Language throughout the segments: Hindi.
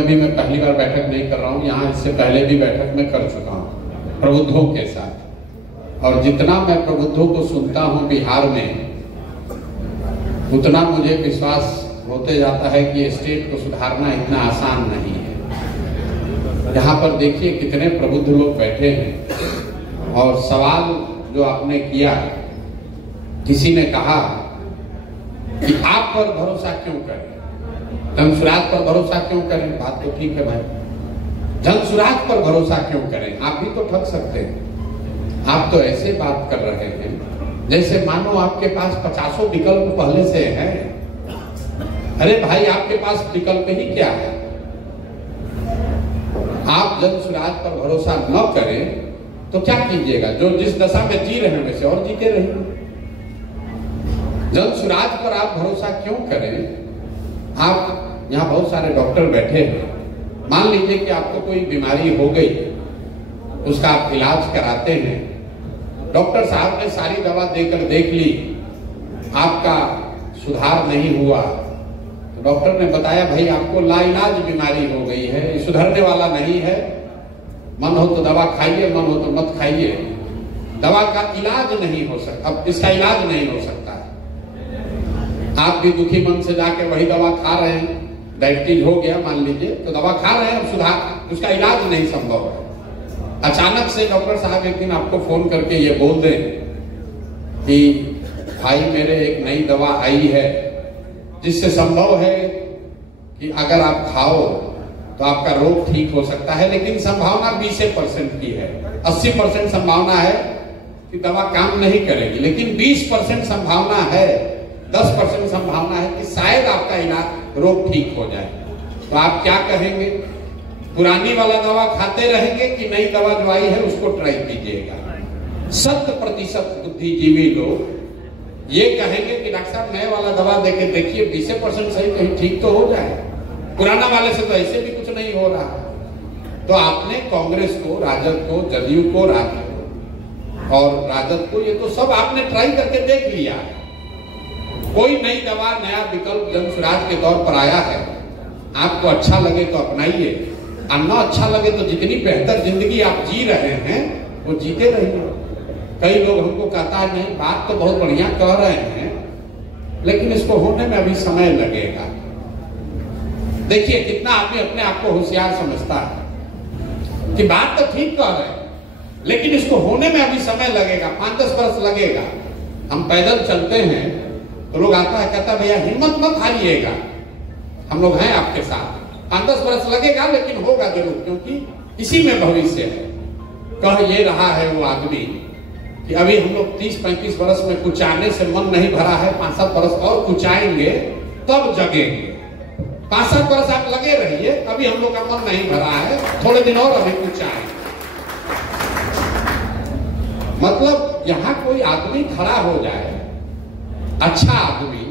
अभी मैं पहली बार बैठक नहीं कर रहा हूँ, यहाँ इससे पहले भी बैठक में कर चुका हूँ प्रबुद्धों के साथ। और जितना मैं प्रबुद्धों को सुनता हूँ बिहार में, उतना मुझे विश्वास होते जाता है कि स्टेट को सुधारना इतना आसान नहीं है। यहाँ पर देखिए कितने प्रबुद्ध लोग बैठे हैं और सवाल जो आपने किया, किसी ने कहा कि आप पर भरोसा क्यों करें, जनसुराज पर भरोसा क्यों करें। बात तो ठीक है भाई, जनसुराज पर भरोसा क्यों करें, आप भी तो ठग सकते हैं। आप तो ऐसे बात कर रहे हैं जैसे मानो आपके पास 50 विकल्प पहले से हैं। अरे भाई, आपके पास विकल्प ही क्या है। आप जनसुराज पर भरोसा न करें तो क्या कीजिएगा, जो जिस दशा में जी रहे हैं वैसे और जीते रहिए। जनसुराज पर आप भरोसा क्यों करें। आप यहाँ बहुत सारे डॉक्टर बैठे हैं, मान लीजिए कि आपको कोई बीमारी हो गई, उसका आप इलाज कराते हैं, डॉक्टर साहब ने सारी दवा देकर देख ली, आपका सुधार नहीं हुआ, तो डॉक्टर ने बताया भाई आपको लाइलाज बीमारी हो गई है, ये सुधरने वाला नहीं है, मन हो तो दवा खाइए, मन हो तो मत खाइए, दवा का इलाज नहीं हो सकता, अब इसका इलाज नहीं हो सकता। आप भी दुखी मन से जाके वही दवा खा रहे हैं, डायबिटीज हो गया मान लीजिए, तो दवा खा रहे हैं, अब सुधार उसका इलाज नहीं संभव है। अचानक से डॉक्टर साहब एक दिन आपको फोन करके ये बोल दें कि भाई मेरे एक नई दवा आई है जिससे संभव है कि अगर आप खाओ तो आपका रोग ठीक हो सकता है, लेकिन संभावना 20% की है। 80% संभावना है कि दवा काम नहीं करेगी, लेकिन 20% संभावना है, 10% संभावना है कि शायद आपका इलाज रोग ठीक हो जाए। तो आप क्या कहेंगे, पुरानी वाला दवा खाते रहेंगे कि नई दवा जो आई है उसको ट्राई कीजिएगा। 100% बुद्धिजीवी लोग ये कहेंगे कि डॉक्टर साहब नए वाला दवा देके देखिए, 20% सही, कहीं ठीक तो हो जाए, पुराना वाले से तो ऐसे भी कुछ नहीं हो रहा। तो आपने कांग्रेस को, राजद को, जदयू को, और राजद को, ये तो सब आपने ट्राई करके देख लिया। कोई नई दवा, नया विकल्प जनसुराज के तौर पर आया है, आपको अच्छा लगे तो अपनाइए, और न अच्छा लगे तो जितनी बेहतर जिंदगी आप जी रहे हैं वो जीते रहिए। कई लोग हमको कहता है नहीं बात तो बहुत बढ़िया कह रहे हैं, लेकिन इसको होने में अभी समय लगेगा। देखिए कितना आदमी अपने आप को होशियार समझता है कि बात तो ठीक कह रहे हैं, लेकिन इसको होने में अभी समय लगेगा, 5-10 वर्ष लगेगा। हम पैदल चलते हैं तो लोग आता है, कहता है भैया हिम्मत मत हारिएगा, हम लोग हैं आपके साथ, 5-10 वर्ष लगेगा लेकिन होगा जरूर, क्योंकि इसी में भविष्य है। कह ये रहा है वो आदमी कि अभी हम लोग 30-35 वर्ष में कुचाने से मन नहीं भरा है, 5-7 वर्ष और कुचाएंगे तब जगेंगे। 5-7 वर्ष आप लगे रहिए, अभी हम लोग का मन नहीं भरा है, थोड़े दिन और अभी कुचाएंगे। मतलब यहाँ कोई आदमी खड़ा हो जाए, अच्छा आदमी,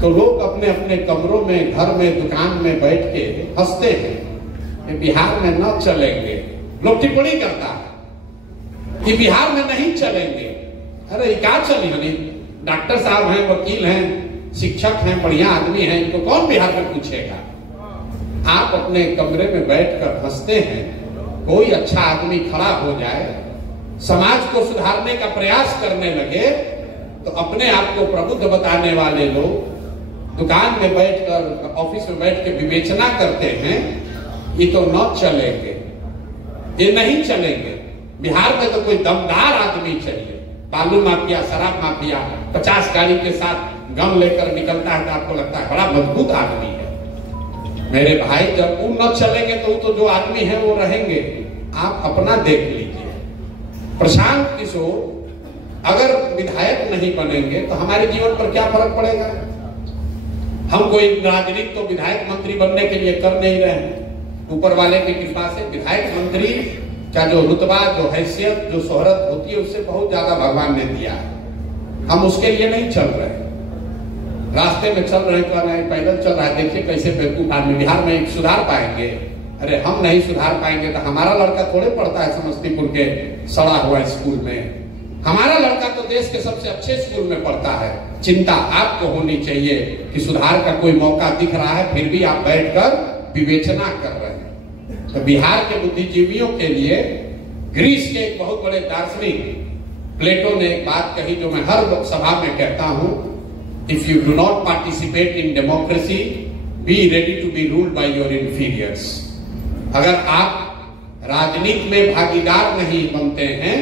तो लोग अपने अपने कमरों में, घर में, दुकान में बैठ के हंसते हैं कि बिहार में न चलेंगे। लोग टिप्पणी करता है कि बिहार में नहीं चलेंगे। अरे क्या चली हनी, डॉक्टर साहब हैं, वकील हैं, शिक्षक हैं, बढ़िया आदमी हैं, इनको कौन बिहार में पूछेगा। आप अपने कमरे में बैठकर हंसते हैं, कोई अच्छा आदमी खड़ा हो जाए, समाज को सुधारने का प्रयास करने लगे, तो अपने आप को प्रबुद्ध बताने वाले लोग दुकान में बैठकर, ऑफिस में बैठ के विवेचना करते हैं, ये तो न चलेंगे, ये नहीं चलेंगे। बिहार में तो कोई दमदार आदमी चाहिए, बालू माफिया, शराब माफिया 50 गाड़ी के साथ गम लेकर निकलता है तो आपको लगता है बड़ा मजबूत आदमी है। मेरे भाई जब वो न चलेंगे तो जो आदमी है वो रहेंगे। आप अपना देख लीजिए, प्रशांत किशोर अगर विधायक नहीं बनेंगे तो हमारे जीवन पर क्या फर्क पड़ेगा। हम कोई राजनीति तो विधायक मंत्री बनने के लिए कर नहीं रहे हैं, ऊपर वाले की कृपा से विधायक मंत्री का जो रुतबा, जो हैसियत, जो शोहरत होती है उससे बहुत ज्यादा भगवान ने दिया है। हम उसके लिए नहीं चल रहे, रास्ते में चल रहे, कर रहे, पैदल चल रहा है। देखिए कैसे बेवकूफ आदमी, बिहार में एक सुधार पाएंगे। अरे हम नहीं सुधार पाएंगे तो हमारा लड़का थोड़े पढ़ता है समस्तीपुर के सड़ा हुआ स्कूल में, हमारा लड़का तो देश के सबसे अच्छे स्कूल में पढ़ता है। चिंता आपको होनी चाहिए कि सुधार का कोई मौका दिख रहा है, फिर भी आप बैठकर विवेचना कर रहे हैं। तो बिहार के बुद्धिजीवियों के लिए ग्रीस के एक बहुत बड़े दार्शनिक प्लेटो ने एक बात कही जो मैं हर सभा में कहता हूं, if you do not participate in democracy be ready to be ruled by your inferiors. अगर आप राजनीति में भागीदार नहीं बनते हैं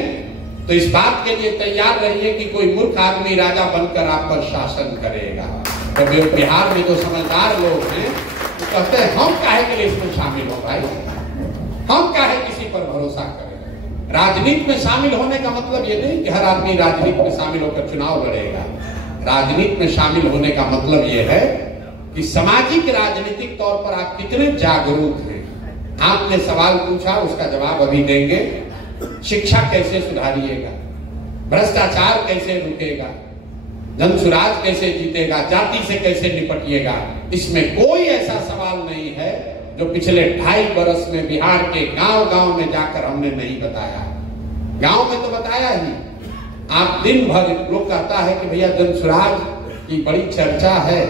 तो इस बात के लिए तैयार रहिए कि कोई मूर्ख आदमी राजा बनकर आप पर शासन करेगा। तो बिहार में जो समझदार लोग हैं वो कहते हैं हम काहे के लिए इसमें शामिल हो भाई, हम काहे किसी पर भरोसा करें। राजनीति में शामिल होने का मतलब ये नहीं कि हर आदमी राजनीति में शामिल होकर चुनाव लड़ेगा। राजनीति में शामिल होने का मतलब ये है कि सामाजिक राजनीतिक तौर पर आप कितने जागरूक हैं। आपने सवाल पूछा, उसका जवाब अभी देंगे। शिक्षा कैसे सुधारिएगा, भ्रष्टाचार कैसे रुकेगा, जनसुराज कैसे जीतेगा, जाति से कैसे निपटिएगा, इसमें कोई ऐसा सवाल नहीं है जो पिछले 2.5 बरस में बिहार के गांव-गांव में जाकर हमने नहीं बताया। गांव में तो बताया ही। आप दिन भर लोग कहता है कि भैया जनसुराज की बड़ी चर्चा है,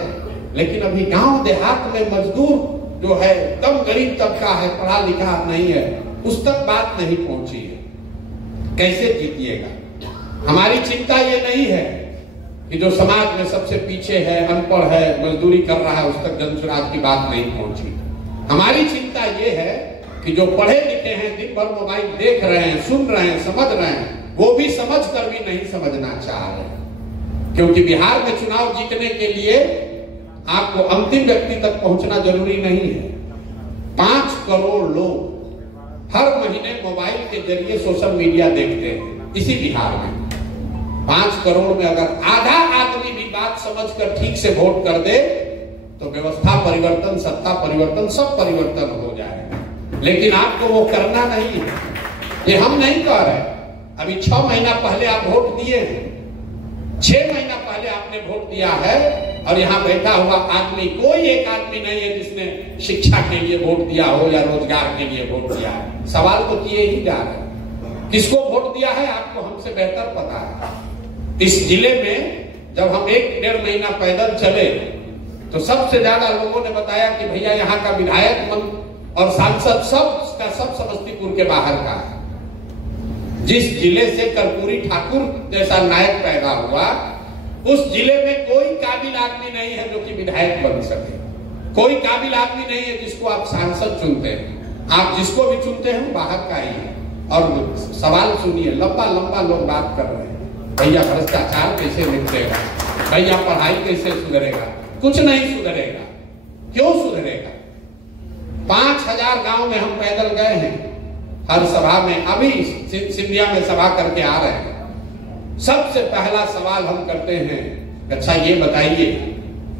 लेकिन अभी गांव देहात में मजदूर जो है, कम गरीब तबका है, पढ़ा लिखा नहीं है, उस तक बात नहीं पहुंची है। कैसे जीतिएगा? हमारी चिंता ये नहीं है कि जो समाज में सबसे पीछे है, अनपढ़ है, मजदूरी कर रहा है, उस तक जनसुराज की बात नहीं पहुंची। हमारी चिंता ये है कि जो पढ़े लिखे हैं, दिन भर मोबाइल देख रहे हैं, सुन रहे हैं, समझ रहे हैं, वो भी समझ कर भी नहीं समझना चाह रहे। क्योंकि बिहार में चुनाव जीतने के लिए आपको अंतिम व्यक्ति तक पहुंचना जरूरी नहीं है। 5 करोड़ लोग हर महीने मोबाइल के जरिए सोशल मीडिया देखते हैं इसी बिहार में। 5 करोड़ में अगर आधा आदमी भी बात समझकर ठीक से वोट कर दे तो व्यवस्था परिवर्तन, सत्ता परिवर्तन, सब परिवर्तन हो जाएगा। लेकिन आपको वो करना नहीं है, ये हम नहीं कह रहे। अभी 6 महीना पहले आप वोट दिए हैं, 6 महीना पहले आपने वोट दिया है, और यहाँ बैठा हुआ आदमी, कोई एक आदमी नहीं है जिसने शिक्षा के लिए वोट दिया हो या रोजगार के लिए वोट दिया है। सवाल तो किए ही जा रहे। किसको वोट दिया है आपको हमसे बेहतर पता है। इस जिले में जब हम 1-1.5 महीना पैदल चले तो सबसे ज्यादा लोगों ने बताया कि भैया यहाँ का विधायक और सांसद सब समस्तीपुर के बाहर का है। जिस जिले से कर्पूरी ठाकुर जैसा नायक पैदा हुआ, उस जिले में कोई काबिल आदमी नहीं है जो कि विधायक बन सके। कोई काबिल आदमी नहीं है जिसको आप सांसद चुनते हैं। आप जिसको भी चुनते हैं बाहर का ही है। और सवाल सुनिए, लंबा लंबा लोग बात कर रहे हैं, भैया भ्रष्टाचार कैसे निपटेगा, भैया पढ़ाई कैसे सुधरेगा। कुछ नहीं सुधरेगा। क्यों सुधरेगा? 5000 गांव में हम पैदल गए हैं, हर सभा में, अभी सिंधिया में सभा करके आ रहे हैं। सबसे पहला सवाल हम करते हैं, अच्छा ये बताइए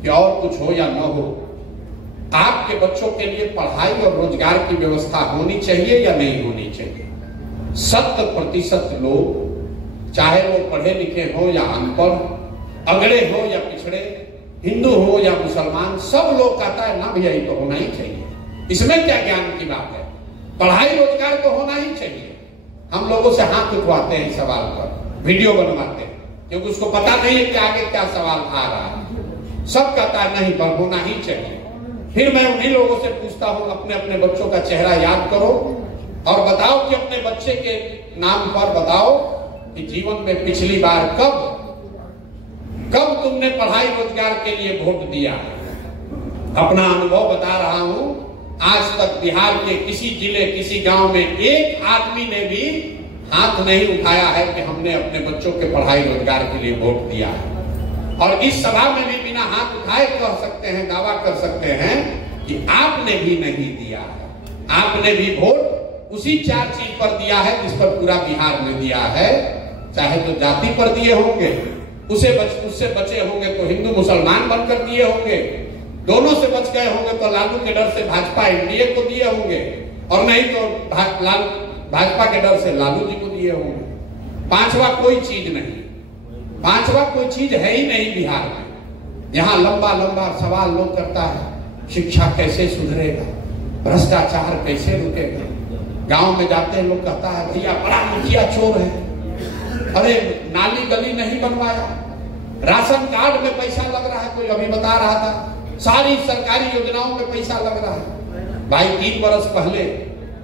कि और कुछ हो या न हो, आपके बच्चों के लिए पढ़ाई और रोजगार की व्यवस्था होनी चाहिए या नहीं होनी चाहिए? 70% लोग, चाहे वो पढ़े लिखे हो या अनपढ़, अगड़े हो या पिछड़े, हिंदू हो या मुसलमान, सब लोग कहता है ना भैया ये तो होना ही चाहिए। इसमें क्या ज्ञान की बात है? पढ़ाई रोजगार तो होना ही चाहिए। हम लोगों से हाथ उठवाते हैं इस सवाल पर, वीडियो बनवाते हैं, क्योंकि उसको पता नहीं है कि आगे क्या सवाल आ रहा है। सब कहता है नहीं पर होना ही चाहिए। फिर मैं उन्हीं लोगों से पूछता हूं, अपने अपने बच्चों का चेहरा याद करो और बताओ कि अपने बच्चे के नाम पर बताओ कि जीवन में पिछली बार कब तुमने पढ़ाई रोजगार के लिए वोट दिया। अपना अनुभव बता रहा हूं, आज तक बिहार के किसी जिले, किसी गांव में एक आदमी ने भी हाथ नहीं उठाया है कि हमने अपने बच्चों के पढ़ाई रोजगार के लिए वोट दिया है। और इस सभा में भी बिना हाथ उठाए कह सकते हैं, दावा कर सकते हैं कि आपने भी नहीं दिया है। आपने भी वोट उसी 4 चीज पर दिया है जिस पर पूरा बिहार ने दिया है। चाहे तो जाति पर दिए होंगे, उससे बचे होंगे तो हिंदू मुसलमान बनकर दिए होंगे, दोनों से बच गए होंगे तो लालू के डर से भाजपा एनडीए को दिए होंगे, और नहीं तो भाजपा के डर से लालू जी को दिए होंगे। 5वां कोई चीज नहीं, 5वां कोई चीज है ही नहीं बिहार में। यहाँ लंबा लंबा सवाल लोग करता है, शिक्षा कैसे सुधरेगा, भ्रष्टाचार कैसे रुकेगा। गांव में जाते हैं लोग कहता है भैया बड़ा मुखिया चोर है, अरे नाली गली नहीं बनवाया, राशन कार्ड में पैसा लग रहा है, कोई अभी बता रहा था, सारी सरकारी योजनाओं में पैसा लग रहा है। भाई 3 बरस पहले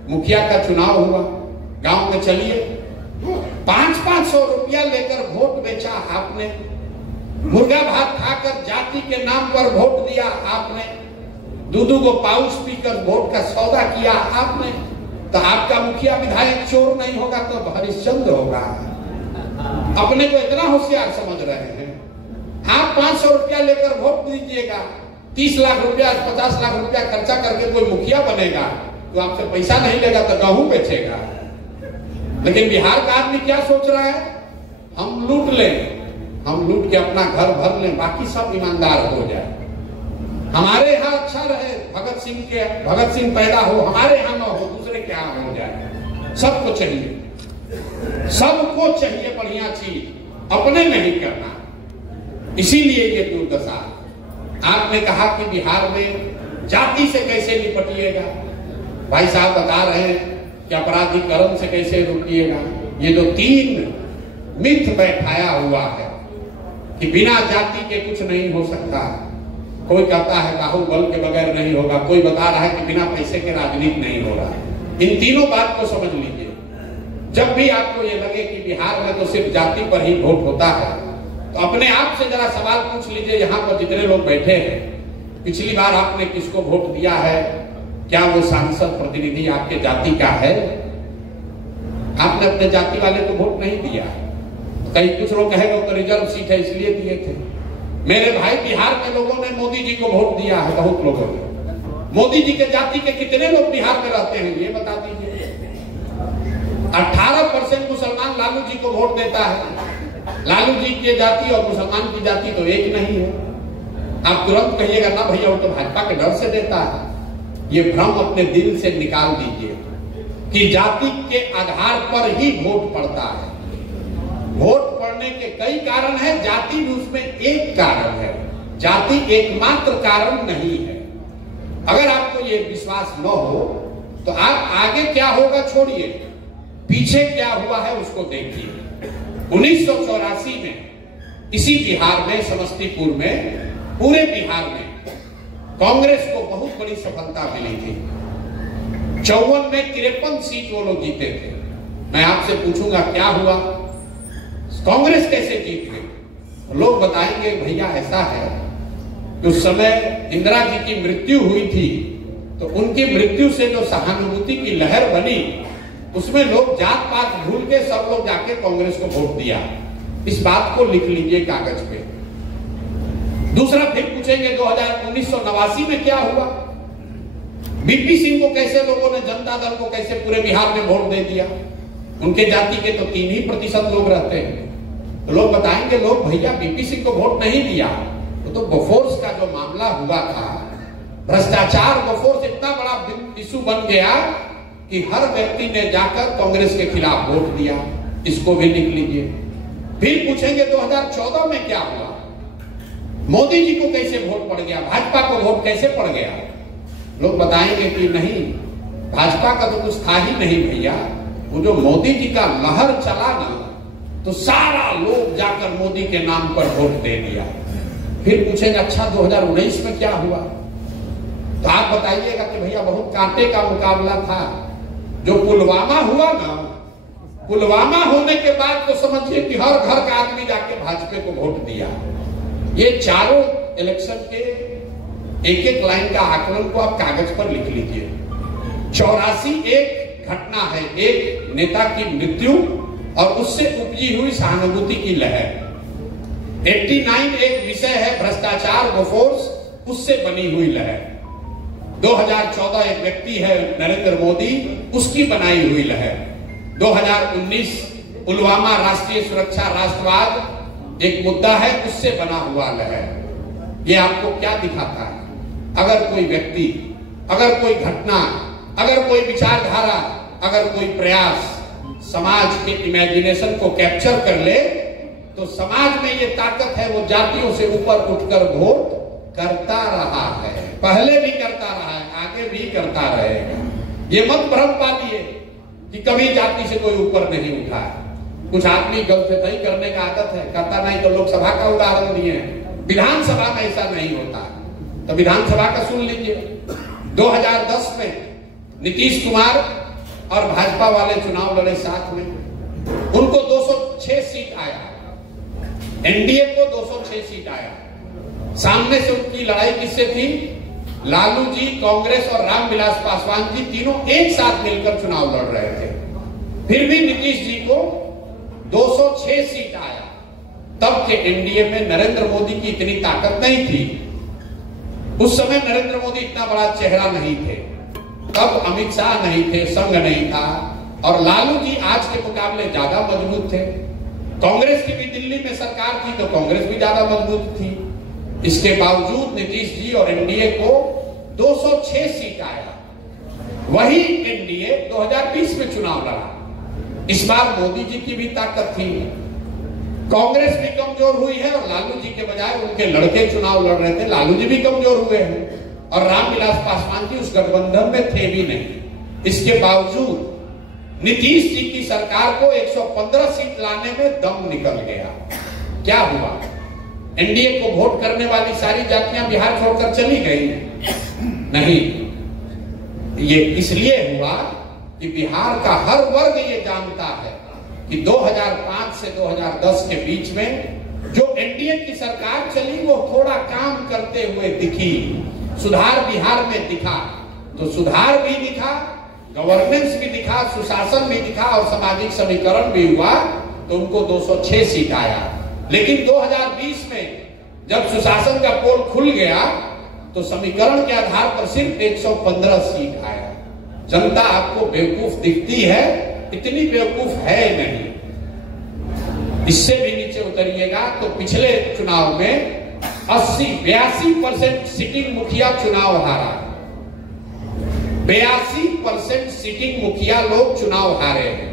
मुखिया का चुनाव हुआ गांव में, चलिए 500-500 रुपया लेकर वोट बेचा आपने, मुर्गा भात खाकर जाति के नाम पर वोट दिया आपने, 2-2 को पाउच पीकर वोट का सौदा किया आपने। तो आपका मुखिया विधायक चोर नहीं होगा तो हरिश्चंद्र होगा। अपने को इतना होशियार समझ रहे हैं। आप 500 रुपया लेकर वोट दीजिएगा, 30 लाख रुपया 50 लाख रुपया खर्चा करके कोई मुखिया बनेगा तो आपसे पैसा नहीं लेगा तो गेहूं बेचेगा। लेकिन बिहार का आदमी क्या सोच रहा है, हम लूट लें, हम लूट के अपना घर भर लें, बाकी सब ईमानदार हो जाए, हमारे यहाँ अच्छा रहे, भगत सिंह पैदा हो, हमारे यहाँ न हो, दूसरे के यहाँ हो जाए। सबको चाहिए, सबको चाहिए बढ़िया चीज, अपने नहीं करना। इसीलिए ये दुर्दशा। आपने कहा कि बिहार में जाति से कैसे निपटिएगा, भाई साहब बता रहे हैं कि अपराधीकरण से कैसे रुकिएगा। ये जो 3 मिथ बैठाया हुआ है कि बिना जाति के कुछ नहीं हो सकता, कोई कहता है बाहुबल के बगैर नहीं होगा, कोई बता रहा है कि बिना पैसे के राजनीति नहीं हो रहा। इन तीनों बात को समझ लीजिए। जब भी आपको ये लगे कि बिहार में तो सिर्फ जाति पर ही वोट होता है, तो अपने आप से जरा सवाल पूछ लीजिए, यहाँ पर जितने लोग बैठे हैं, पिछली बार आपने किसको वोट दिया है? क्या वो सांसद प्रतिनिधि आपके जाति का है? आपने अपने जाति वाले को वोट नहीं दिया। कहीं कुछ लोग कहेंगे वो तो रिजर्व सीट है इसलिए दिए थे। मेरे भाई, बिहार के लोगों ने मोदी जी को वोट दिया है, बहुत लोगों ने। मोदी जी के जाति के कितने लोग बिहार में रहते हैं ये बता दीजिए। 18% मुसलमान लालू जी को वोट देता है। लालू जी की जाति और मुसलमान की जाति तो एक नहीं है। आप तुरंत कहिएगा ना भैया वो तो भाजपा के डर से देता है। ये भ्रम अपने दिल से निकाल दीजिए कि जाति के आधार पर ही वोट पड़ता है। वोट पड़ने के कई कारण है, जाति भी उसमें एक कारण है। जाति एकमात्र कारण नहीं है। अगर आपको ये विश्वास न हो तो आप आगे क्या होगा छोड़िए, पीछे क्या हुआ है उसको देखिए। 1984 में इसी बिहार में, समस्तीपुर में, पूरे बिहार में कांग्रेस को बहुत बड़ी सफलता मिली थी। 54 में 53 सीट वो लोग जीते थे। मैं आपसे पूछूंगा क्या हुआ, कांग्रेस कैसे जीत गई? लोग बताएंगे भैया ऐसा है कि उस समय इंदिरा जी की मृत्यु हुई थी, तो उनकी मृत्यु से जो सहानुभूति की लहर बनी, उसमें लोग जात पात भूल के सब लोग जाके कांग्रेस को वोट दिया। इस बात को लिख लीजिए कागज पे। दूसरा फिर पूछेंगे 1989 में क्या हुआ? बीपी सिंह को कैसे लोगों ने, जनता दल को कैसे पूरे बिहार में वोट दे दिया? उनके जाति के तो 3% लोग रहते हैं। तो लोग बताएंगे, लोग भैया बीपी सिंह को वोट नहीं दिया, तो बोफोर्स का जो मामला हुआ था, भ्रष्टाचार, बोफोर्स इतना बड़ा इशू बन गया कि हर व्यक्ति ने जाकर कांग्रेस के खिलाफ वोट दिया। इसको भी लिख लीजिए। फिर पूछेंगे 2014 में क्या हुआ? मोदी जी को कैसे वोट पड़ गया, भाजपा को वोट कैसे पड़ गया? लोग बताएंगे कि नहीं, भाजपा का तो कुछ था ही नहीं भैया। वो जो मोदी जी का लहर चला ना, तो सारा लोग जाकर मोदी के नाम पर वोट दे दिया। फिर पूछेंगे अच्छा 2019 में क्या हुआ? तो आप बताइएगा कि भैया बहुत कांटे का मुकाबला था। जो पुलवामा हुआ ना, पुलवामा होने के बाद तो समझिए कि हर घर का आदमी जाके भाजपा को वोट दिया। ये चारों इलेक्शन के एक एक लाइन का आकलन को आप कागज पर लिख लीजिए। 84 एक घटना है, एक नेता की मृत्यु और उससे उपजी हुई सहानुभूति की लहर। 89 एक विषय है भ्रष्टाचार, बोफोर्स, उससे बनी हुई लहर। 2014 एक व्यक्ति है नरेंद्र मोदी, उसकी बनाई हुई लहर। 2019 पुलवामा, राष्ट्रीय सुरक्षा, राष्ट्रवाद एक मुद्दा है, उससे बना हुआ लहर। ये आपको क्या दिखाता है? अगर कोई व्यक्ति, अगर कोई घटना, अगर कोई विचारधारा, अगर कोई प्रयास समाज के इमेजिनेशन को कैप्चर कर ले, तो समाज में ये ताकत है, वो जातियों से ऊपर उठकर वोट करता रहा है, पहले भी करता रहा है, आगे भी करता रहेगा। ये मत भ्रम पालिए कि कभी जाति से कोई ऊपर नहीं उठा है। कुछ आदमी गलती करने का आदत है, करता नहीं। तो लोकसभा का उदाहरण दिए, विधानसभा में ऐसा नहीं होता। तो विधानसभा का सुन लीजिए। 2010 में नीतीश कुमार और भाजपा वाले चुनाव लड़े साथ में, उनको 206 सीट आया, एनडीए को 206 सीट आया। सामने से उनकी लड़ाई किससे थी? लालू जी, कांग्रेस और रामविलास पासवान जी तीनों एक साथ मिलकर चुनाव लड़ रहे थे। फिर भी नीतीश जी को 206 सीट आया। तब के एनडीए में नरेंद्र मोदी की इतनी ताकत नहीं थी। उस समय नरेंद्र मोदी इतना बड़ा चेहरा नहीं थे, तब अमित शाह नहीं थे, संघ नहीं था, और लालू जी आज के मुकाबले ज्यादा मजबूत थे। कांग्रेस की भी दिल्ली में सरकार थी तो कांग्रेस भी ज्यादा मजबूत थी। इसके बावजूद नीतीश जी और एनडीए को 206 सीट आया। वही एनडीए 2020 में चुनाव लड़ा। इस बार मोदी जी की भी ताकत थी, कांग्रेस भी कमजोर हुई है और लालू जी के बजाय उनके लड़के चुनाव लड़ रहे थे, लालू जी भी कमजोर हुए हैं और रामविलास पासवान जी उस गठबंधन में थे भी नहीं। इसके बावजूद नीतीश जी की सरकार को 115 सीट लाने में दम निकल गया। क्या हुआ? एनडीए को वोट करने वाली सारी जातियां बिहार छोड़कर चली गई? नहीं, ये इसलिए हुआ कि बिहार का हर वर्ग ये जानता है कि 2005 से 2010 के बीच में जो एनडीए की सरकार चली वो थोड़ा काम करते हुए दिखी, सुधार बिहार में दिखा, तो सुधार भी दिखा, गवर्नेंस भी दिखा, सुशासन भी दिखा और सामाजिक समीकरण भी हुआ, तो उनको 206 सीट आया। लेकिन 2020 में जब सुशासन का पोल खुल गया तो समीकरण के आधार पर सिर्फ 115 सीट आया। जनता आपको बेवकूफ दिखती है, इतनी बेवकूफ है नहीं। इससे भी नीचे उतरिएगा तो पिछले चुनाव में 82% सिटिंग मुखिया चुनाव हारा। 82% सिटिंग मुखिया लोग चुनाव हारे हैं।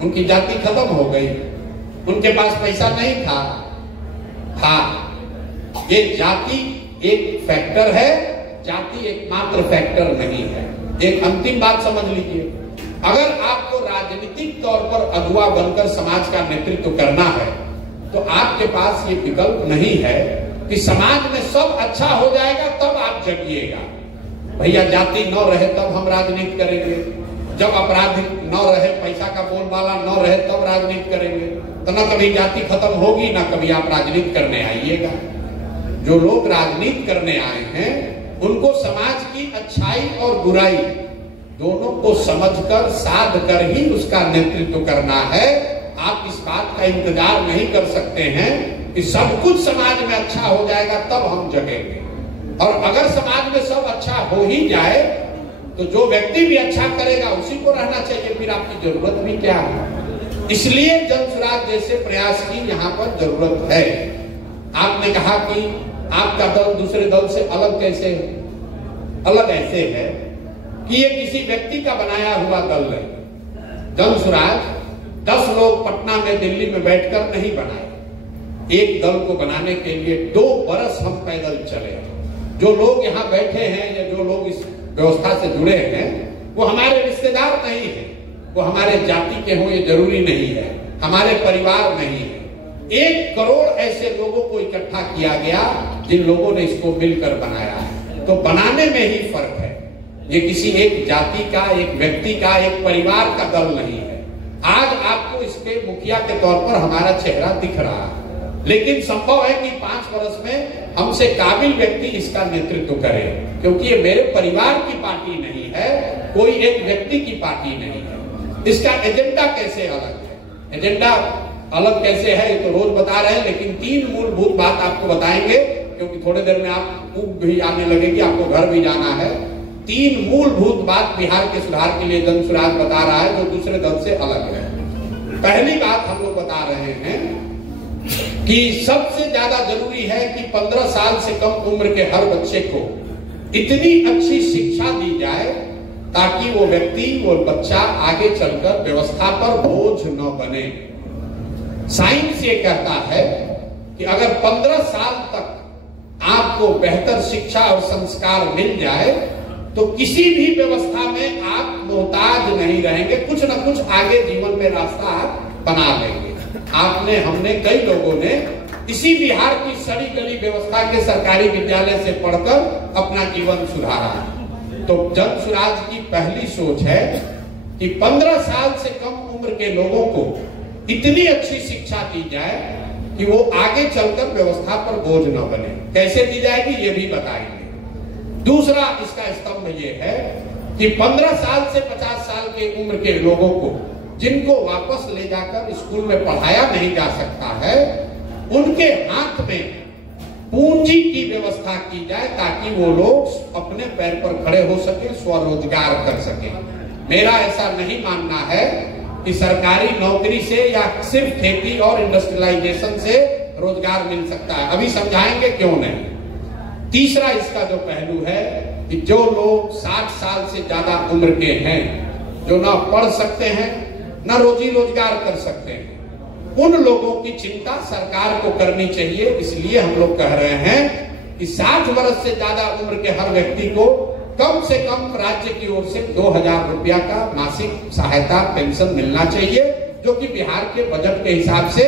उनकी जाति खत्म हो गई, उनके पास पैसा नहीं था। ये जाति एक फैक्टर है, जाति एकमात्र फैक्टर नहीं है। एक अंतिम बात समझ लीजिए, अगर आपको राजनीतिक तौर पर अगुवा बनकर समाज का नेतृत्व करना है तो आपके पास ये विकल्प नहीं है कि समाज में सब अच्छा हो जाएगा तब आप जगिएगा। भैया जाति न रहे तब हम राजनीति करेंगे, जब अपराध न रहे, पैसा का बोलबाला न रहे तब राजनीति करेंगे। तो न कभी जाति खत्म होगी न कभी आप राजनीति करने आइएगा। जो लोग राजनीति करने आए हैं उनको समाज की अच्छाई और बुराई दोनों को समझकर साध कर ही उसका नेतृत्व करना है। आप इस बात का इंतजार नहीं कर सकते हैं कि सब कुछ समाज में अच्छा हो जाएगा तब हम जगेंगे। और अगर समाज में सब अच्छा हो ही जाए तो जो व्यक्ति भी अच्छा करेगा उसी को रहना चाहिए, फिर आपकी जरूरत भी क्या है। इसलिए जन सुराज जैसे प्रयास की यहाँ पर जरूरत है। आपने कहा कि आपका दल दूसरे दल से अलग कैसे है? अलग ऐसे है कि ये किसी व्यक्ति का बनाया हुआ दल नहीं। जन सुराज 10 लोग पटना में, दिल्ली में बैठकर नहीं बनाए। एक दल को बनाने के लिए 2 बरस हम पैदल चले। जो लोग यहाँ बैठे हैं या जो लोग इस व्यवस्था से जुड़े हैं वो हमारे रिश्तेदार नहीं है, वो हमारे जाति के हों ये जरूरी नहीं है, हमारे परिवार नहीं है। 1 करोड़ ऐसे लोगों को इकट्ठा किया गया जिन लोगों ने इसको मिलकर बनाया है। तो बनाने में ही फर्क है। ये किसी एक जाति का, एक व्यक्ति का, एक परिवार का दल नहीं है। आज आपको इसके मुखिया के तौर पर हमारा चेहरा दिख रहा है, लेकिन संभव है कि 5 वर्ष में हमसे काबिल व्यक्ति इसका नेतृत्व करे, क्योंकि ये मेरे परिवार की पार्टी नहीं है, कोई एक व्यक्ति की पार्टी नहीं है। इसका एजेंडा कैसे अलग है? एजेंडा अलग कैसे है ये तो रोज बता रहे हैं, लेकिन 3 मूलभूत बात आपको बताएंगे, क्योंकि थोड़ी देर में आप ऊब भी आने लगेगी, आपको घर भी जाना है। 3 मूलभूत बात बिहार के सुधार के लिए जन सुराज बता रहा है जो दूसरे दल से अलग है। पहली बात हम लोग बता रहे हैं कि सबसे ज्यादा जरूरी है कि 15 साल से कम उम्र के हर बच्चे को इतनी अच्छी शिक्षा दी जाए ताकि वो व्यक्ति, वो बच्चा आगे चलकर व्यवस्था पर बोझ न बने। साइंस ये कहता है कि अगर 15 साल तक आपको बेहतर शिक्षा और संस्कार मिल जाए तो किसी भी व्यवस्था में आप मोहताज नहीं रहेंगे, कुछ न कुछ आगे जीवन में रास्ता आप बना लेंगे। आपने, हमने, कई लोगों ने इसी बिहार की सड़ी गली व्यवस्था के सरकारी विद्यालय से पढ़कर अपना जीवन सुधारा। तो जन स्वराज की पहली सोच है कि 15 साल से कम उम्र के लोगों को इतनी अच्छी शिक्षा दी जाए कि वो आगे चलकर व्यवस्था पर बोझ न बने। कैसे दी जाएगी ये भी बताएंगे। दूसरा इसका स्तंभ ये है कि 15 साल से 50 साल के उम्र के लोगों को जिनको वापस ले जाकर स्कूल में पढ़ाया नहीं जा सकता है, उनके हाथ में पूंजी की व्यवस्था की जाए ताकि वो लोग अपने पैर पर खड़े हो सके, स्वरोजगार कर सके। मेरा ऐसा नहीं मानना है कि सरकारी नौकरी से या सिर्फ खेती और इंडस्ट्रियलाइजेशन से रोजगार मिल सकता है। अभी समझाएंगे क्यों नहीं। तीसरा इसका जो पहलू है कि जो लोग 60 साल से ज्यादा उम्र के हैं, जो ना पढ़ सकते हैं ना रोजी रोजगार कर सकते हैं, उन लोगों की चिंता सरकार को करनी चाहिए। इसलिए हम लोग कह रहे हैं कि 60 वर्ष से ज्यादा उम्र के हर व्यक्ति को कम से कम राज्य की ओर से 2000 रुपया का मासिक सहायता पेंशन मिलना चाहिए, जो कि बिहार के बजट के हिसाब से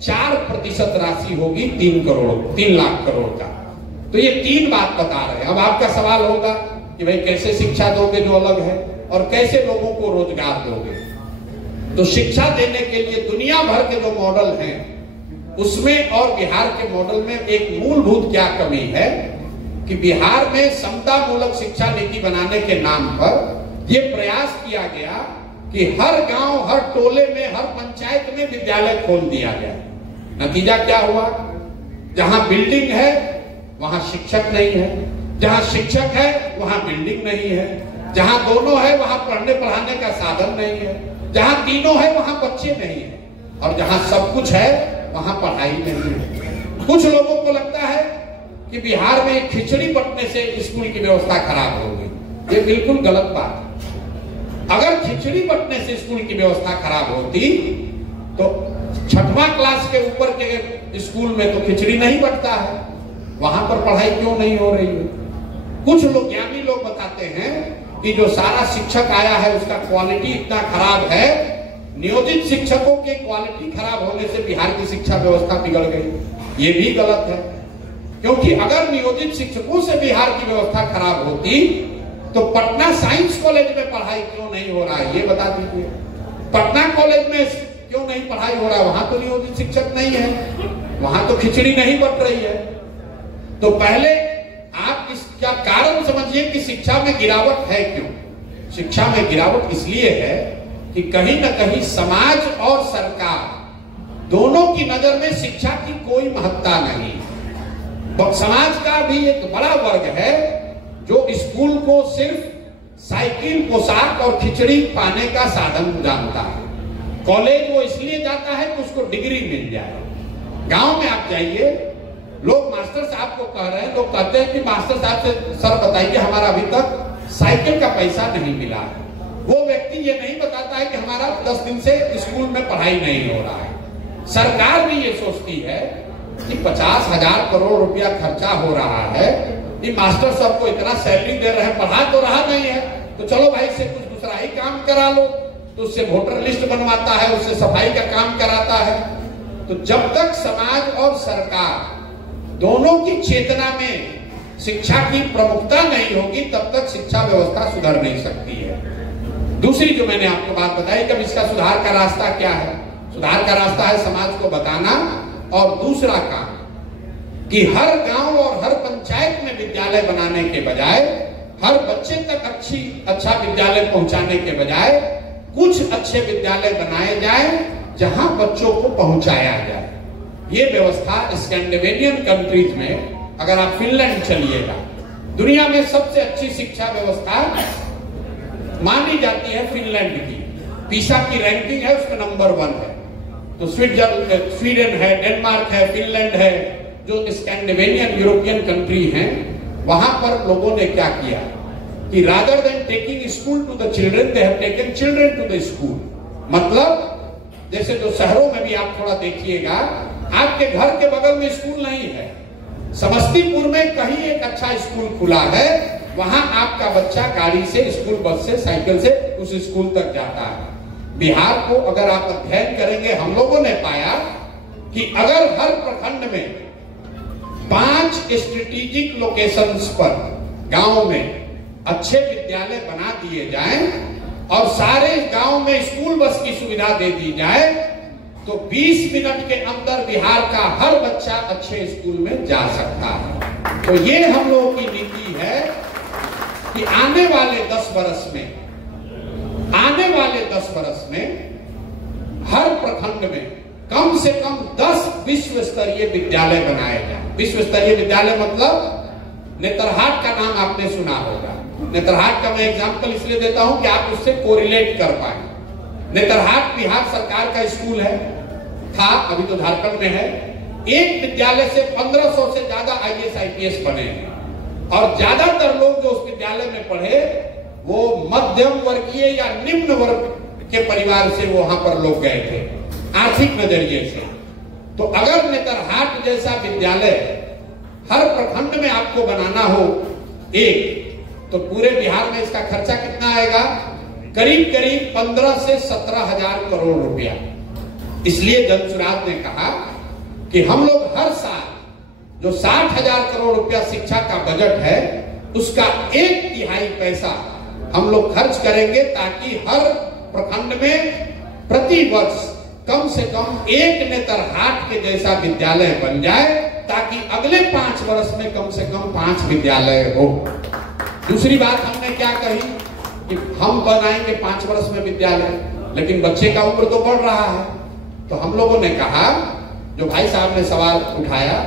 4% राशि होगी 3 लाख करोड़ का। तो ये 3 बात बता रहे हैं। अब आपका सवाल होगा कि भाई कैसे शिक्षा दोगे जो अलग है, और कैसे लोगों को रोजगार दोगे। तो शिक्षा देने के लिए दुनिया भर के जो मॉडल हैं उसमें और बिहार के मॉडल में एक मूलभूत क्या कमी है कि बिहार में समता मूलक शिक्षा नीति बनाने के नाम पर यह प्रयास किया गया कि हर गांव, हर टोले में, हर पंचायत में विद्यालय खोल दिया गया। नतीजा क्या हुआ? जहां बिल्डिंग है वहां शिक्षक नहीं है, जहां शिक्षक है वहां बिल्डिंग नहीं है, जहां दोनों है वहां पढ़ने पढ़ाने का साधन नहीं है, जहां तीनों है वहां बच्चे नहीं है, और जहां सब कुछ है वहां पढ़ाई नहीं है। कुछ लोगों को लगता है कि बिहार में खिचड़ी बंटने से स्कूल की व्यवस्था खराब हो गई। ये बिल्कुल गलत बात है। अगर खिचड़ी बंटने से स्कूल की व्यवस्था खराब होती तो 6वां क्लास के ऊपर के स्कूल में तो खिचड़ी नहीं बंटता है, वहां पर पढ़ाई क्यों नहीं हो रही है? कुछ लोग, ज्ञानी लोग बताते हैं कि जो सारा शिक्षक आया है उसका क्वालिटी इतना खराब है, नियोजित शिक्षकों के क्वालिटी खराब होने से बिहार की शिक्षा व्यवस्था बिगड़ गई। ये भी गलत है, क्योंकि अगर नियोजित शिक्षकों से बिहार की व्यवस्था खराब होती तो पटना साइंस कॉलेज में पढ़ाई क्यों नहीं हो रहा है ये बता दीजिए। पटना कॉलेज में क्यों नहीं पढ़ाई हो रहा है? वहां तो नियोजित शिक्षक नहीं है, वहां तो खिचड़ी नहीं बट रही है। तो पहले आप इसका कारण समझिए कि शिक्षा में गिरावट है क्यों। शिक्षा में गिरावट इसलिए है कि कहीं ना कहीं समाज और सरकार दोनों की नजर में शिक्षा की कोई महत्ता नहीं। समाज का भी एक बड़ा वर्ग है जो स्कूल को सिर्फ साइकिल, पोशाक और खिचड़ी पाने का साधन जानता है। कॉलेज वो इसलिए जाता है कि उसको डिग्री मिल जाए। गांव में आप जाइए, लोग मास्टर साहब को कह रहे हैं, लोग कहते हैं कि मास्टर साहब से सर बताइए हमारा अभी तक साइकिल का पैसा नहीं मिला है। वो व्यक्ति ये नहीं बताता है कि हमारा 10 दिन से स्कूल में पढ़ाई नहीं हो रहा है। सरकार भी ये सोचती है कि 50,000 करोड़ रुपया खर्चा हो रहा है, कि मास्टर साहब को इतना सैलरी दे रहे हैं, पढ़ा तो रहा नहीं है, तो चलो भाई से कुछ दूसरा ही काम करा लो। तो उससे वोटर लिस्ट बनवाता है, उससे सफाई का काम कराता है। तो जब तक समाज और सरकार दोनों की चेतना में शिक्षा की प्रमुखता नहीं होगी तब तक शिक्षा व्यवस्था सुधर नहीं सकती है। दूसरी जो मैंने आपको बात बताई, कब इसका सुधार का रास्ता क्या है? सुधार का रास्ता है समाज को बताना, और दूसरा काम कि हर गांव और हर पंचायत में विद्यालय बनाने के बजाय, हर बच्चे तक अच्छा विद्यालय पहुंचाने के बजाय कुछ अच्छे विद्यालय बनाए जाए जहां बच्चों को पहुंचाया जाए। ये व्यवस्था स्कैंडिनेवियन कंट्रीज में, अगर आप फिनलैंड चलिएगा, दुनिया में सबसे अच्छी शिक्षा व्यवस्था मानी जाती है फिनलैंड की। पीसा की रैंकिंग है, उसका नंबर 1 है। तो स्वीडन है, डेनमार्क है, फिनलैंड है, जो स्कैंडिनेवियन यूरोपियन कंट्री हैं, वहां पर लोगों ने क्या किया कि rather than taking school to the children, they have taken children to the school. मतलब जैसे जो शहरों में भी आप थोड़ा देखिएगा, आपके घर के बगल में स्कूल नहीं है, समस्तीपुर में कहीं एक अच्छा स्कूल खुला है, वहां आपका बच्चा गाड़ी से, स्कूल बस से, साइकिल से उस स्कूल तक जाता है। बिहार को अगर आप अध्ययन करेंगे, हम लोगों ने पाया कि अगर हर प्रखंड में 5 स्ट्रेटेजिक लोकेशंस पर गांव में अच्छे विद्यालय बना दिए जाएं और सारे गांव में स्कूल बस की सुविधा दे दी जाए तो 20 मिनट के अंदर बिहार का हर बच्चा अच्छे स्कूल में जा सकता है। तो ये हम लोगों की नीति है कि आने वाले 10 वर्ष में हर प्रखंड में कम से कम 10 विश्व स्तरीय विद्यालय बनाए जाए। विश्व स्तरीय विद्यालय मतलब नेतरहाट का नाम आपने सुना होगा। नेतरहाट का मैं एग्जांपल इसलिए देता हूं कि आप उससे कोरिलेट कर पाए। नेतरहाट बिहार सरकार का स्कूल है, था, अभी तो झारखंड में है। एक विद्यालय से 1500 से ज्यादा IAS IPS बने हैं और ज्यादातर लोग जो उस विद्यालय में पढ़े वो मध्यम वर्गीय या निम्न वर्ग के परिवार से वहां पर लोग गए थे, आर्थिक नजरिए से। तो अगर नेतरहाट जैसा विद्यालय हर प्रखंड में आपको बनाना हो एक, तो पूरे बिहार में इसका खर्चा कितना आएगा? करीब करीब 15 से 17 हजार करोड़ रुपया। इसलिए जनसुराज ने कहा कि हम लोग हर साल जो 60,000 करोड़ रुपया शिक्षा का बजट है उसका 1/3 पैसा हम लोग खर्च करेंगे ताकि हर प्रखंड में प्रति वर्ष कम से कम एक नेतरहाट के जैसा विद्यालय बन जाए, ताकि अगले 5 वर्ष में कम से कम 5 विद्यालय हो। दूसरी बात हमने क्या कही कि हम बनाएंगे 5 वर्ष में विद्यालय, लेकिन बच्चे का उम्र तो बढ़ रहा है। तो हम लोगों ने कहा, जो भाई साहब ने सवाल उठाया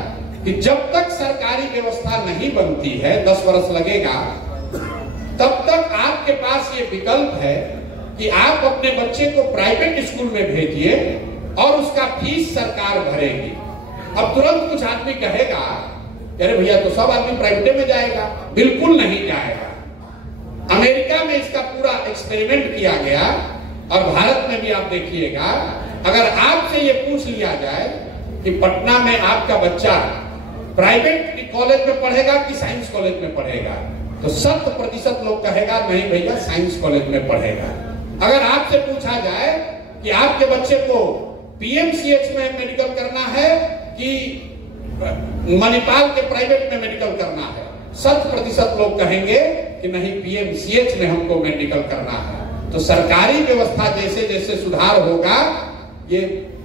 कि जब तक सरकारी व्यवस्था नहीं बनती है, 10 वर्ष लगेगा, तब तक आपके पास ये विकल्प है कि आप अपने बच्चे को प्राइवेट स्कूल में भेजिए और उसका फीस सरकार भरेगी। अब तुरंत कुछ आदमी कहेगा, अरे भैया तो सब आदमी प्राइवेट में जाएगा। बिल्कुल नहीं जाएगा। अमेरिका में इसका पूरा एक्सपेरिमेंट किया गया और भारत में भी आप देखिएगा। अगर आपसे ये पूछ लिया जाए कि पटना में आपका बच्चा प्राइवेट कॉलेज में पढ़ेगा कि साइंस कॉलेज में पढ़ेगा, तो 100% लोग कहेगा नहीं भैया साइंस कॉलेज में पढ़ेगा। अगर आपसे पूछा जाए कि आपके बच्चे को PMCH में मेडिकल करना है कि मणिपाल के प्राइवेट में मेडिकल करना है, 100% लोग कहेंगे कि नहीं PMCH में हमको मेडिकल करना है। तो सरकारी व्यवस्था जैसे जैसे सुधार होगा, ये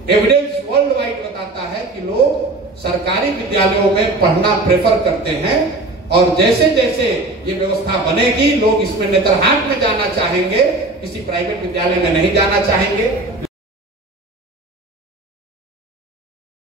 एविडेंस वर्ल्ड वाइड बताता है कि लोग सरकारी विद्यालयों में पढ़ना प्रेफर करते हैं और जैसे जैसे ये व्यवस्था बनेगी लोग इसमें नेतरहाट में जाना चाहेंगे, किसी प्राइवेट विद्यालय में नहीं जाना चाहेंगे।